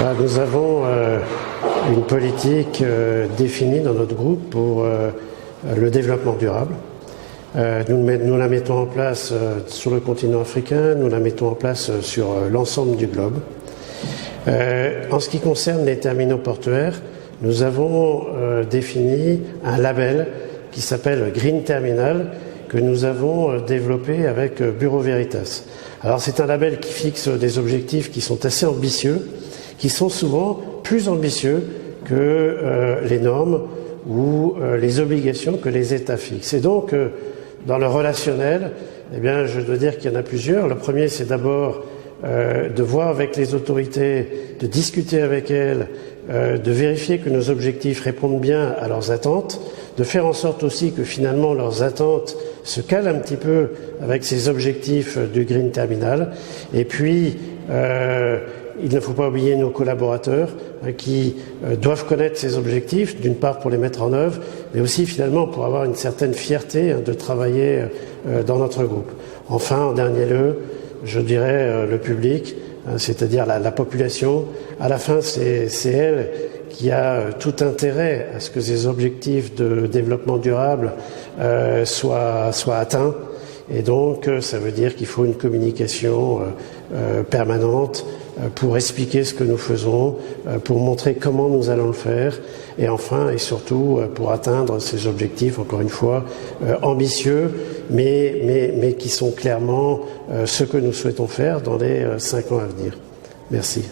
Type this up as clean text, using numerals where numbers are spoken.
Nous avons une politique définie dans notre groupe pour le développement durable. Nous la mettons en place sur le continent africain, nous la mettons en place sur l'ensemble du globe. En ce qui concerne les terminaux portuaires, nous avons défini un label qui s'appelle Green Terminal, que nous avons développé avec Bureau Veritas. Alors c'est un label qui fixe des objectifs qui sont assez ambitieux, qui sont souvent plus ambitieux que les normes ou les obligations que les États fixent. Et donc, dans le relationnel, eh bien, je dois dire qu'il y en a plusieurs. Le premier, c'est d'abord de voir avec les autorités, de discuter avec elles, de vérifier que nos objectifs répondent bien à leurs attentes, de faire en sorte aussi que finalement leurs attentes se calent un petit peu avec ces objectifs du Green Terminal. Et puis, il ne faut pas oublier nos collaborateurs qui doivent connaître ces objectifs, d'une part pour les mettre en œuvre, mais aussi finalement pour avoir une certaine fierté de travailler dans notre groupe. Enfin, en dernier lieu, je dirais le public, c'est-à-dire la population. À la fin, c'est elle qui a tout intérêt à ce que ces objectifs de développement durable soient atteints. Et donc, ça veut dire qu'il faut une communication permanente pour expliquer ce que nous faisons, pour montrer comment nous allons le faire, et enfin et surtout pour atteindre ces objectifs, encore une fois, ambitieux, mais qui sont clairement ce que nous souhaitons faire dans les 5 ans à venir. Merci.